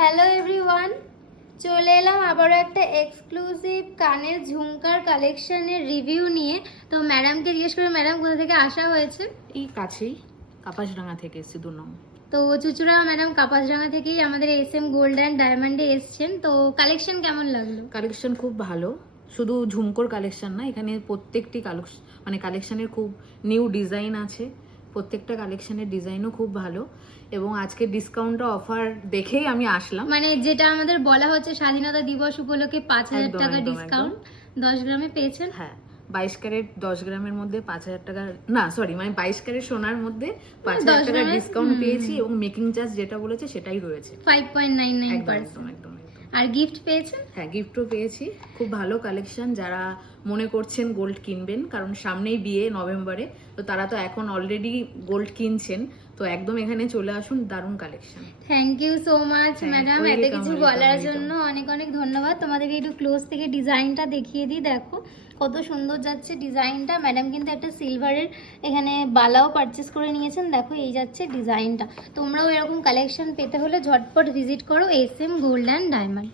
Hello everyone, চলে এলাম আবারও একটা এক্সক্লুসিভ কানের ঝুমকার কালেকশনের রিভিউ নিয়ে। তো ম্যাডামকে জিজ্ঞেস করে ম্যাডাম কোথা থেকে আসা হয়েছে। এই কাছেই কাপাসডাঙ্গা থেকে এসেছি 2 নং। তো চুচুড়া ম্যাডাম কাপাসডাঙ্গা থেকেই আমাদের SM গোল্ড অ্যান্ড ডায়মন্ডে এসছেন। তো কালেকশন কেমন লাগলো? কালেকশন খুব ভালো, শুধু ঝুমকোর কালেকশন না, এখানে প্রত্যেকটি কালেকশনের খুব নিউ ডিজাইন আছে। প্রত্যেকটা কালেকশনের ডিজাইনও খুব ভালো এবং আজকে ডিসকাউন্টটা অফার দেখেই আমি আসলাম। মানে যেটা আমাদের বলা হচ্ছে স্বাধীনতা দিবস উপলক্ষে 5000 টাকা ডিসকাউন্ট 10 গ্রামে পেয়েছেন। হ্যাঁ, 22 ক্যারেট 10 গ্রামের মধ্যে 5000 টাকা, না সরি, মানে 22 ক্যারেট সোনার মধ্যে 5000 টাকা ডিসকাউন্ট পেয়েছি এবং মেকিং চার্জ যেটা বলেছে সেটাই রয়েছে 5.99%। একদম। আর গিফট পেয়েছেন? হ্যাঁ, গিফটও পেয়েছি। খুব ভালো কালেকশন। যারা মনে করছেন গোল্ড কিনবেন, কারণ সামনেই বিয়ে নভেম্বরে, তো তারা তো এখন অলরেডি গোল্ড কিনছেন, তো একদম এখানে চলে আসুন। দারুণ collection. Thank you so much madam, এত কিছু বলার welcome. জন্য অনেক অনেক ধন্যবাদ। তোমাদেরকে একটু ক্লোজ থেকে ডিজাইনটা দেখিয়ে দিই, দেখো কত সুন্দর যাচ্ছে ডিজাইনটা। ম্যাডাম কিন্তু একটা সিলভারের এখানে বালাও পারচেস করে নিয়েছেন, দেখো এই যাচ্ছে ডিজাইনটা। তোমরাও এরকম কালেকশন পেতে হলে ঝটপট ভিজিট করো SM গোল্ড অ্যান্ড ডায়মন্ড।